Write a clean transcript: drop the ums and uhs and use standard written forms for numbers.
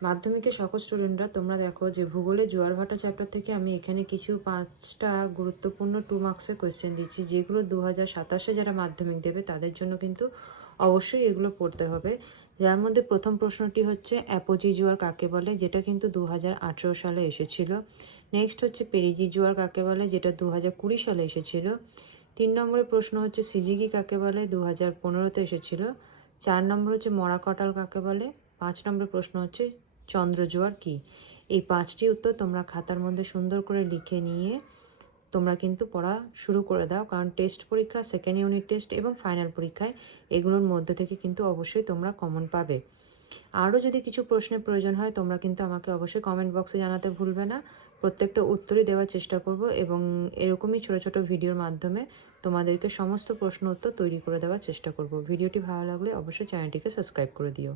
মাধ্যমিকের সকল স্টুডেন্টরা তোমরা দেখো যে ভূগোলে জোয়ার ভাটা চ্যাপ্টার থেকে আমি এখানে কিছু 5টা গুরুত্বপূর্ণ 2 মার্কসের কোয়েশ্চেন দিচ্ছি, যেগুলো 2027-এ যারা মাধ্যমিক দেবে তাদের জন্য কিন্তু অবশ্যই এগুলো পড়তে হবে। যার মধ্যে প্রথম প্রশ্নটি হচ্ছে অ্যাপোজি জোয়ার কাকে বলে, যেটা কিন্তু 2018 সালে এসেছিল। নেক্সট হচ্ছে পেরিজি জোয়ার কাকে বলে, যেটা 2020 সালে এসেছিল। 3 নম্বরের প্রশ্ন হচ্ছে সিজিগি কাকে বলে, 2015-তে এসেছিল। 4 নম্বর হচ্ছে মরাকটাল কাকে বলে। 5 নম্বরের প্রশ্ন হচ্ছে চন্দ্রজোয়ার কি। এই 5টি উত্তর তোমরা খাতার মধ্যে সুন্দর করে লিখে নিয়ে তোমরা কিন্তু পড়া শুরু করে দাও, কারণ টেস্ট পরীক্ষা, সেকেন্ড ইউনিট টেস্ট এবং ফাইনাল পরীক্ষায় এগুলোর মধ্যে থেকে কিন্তু অবশ্যই তোমরা কমন পাবে। আরও যদি কিছু প্রশ্নের প্রয়োজন হয় তোমরা কিন্তু আমাকে অবশ্যই কমেন্ট বক্সে জানাতে ভুলবে না। প্রত্যেকটা উত্তরই দেওয়ার চেষ্টা করব এবং এরকমই ছোট ছোট ভিডিওর মাধ্যমে তোমাদেরকে সমস্ত প্রশ্ন উত্তর তৈরি করে দেওয়ার চেষ্টা করব। ভিডিওটি ভালো লাগলে অবশ্যই চ্যানেলটিকে সাবস্ক্রাইব করে দিও।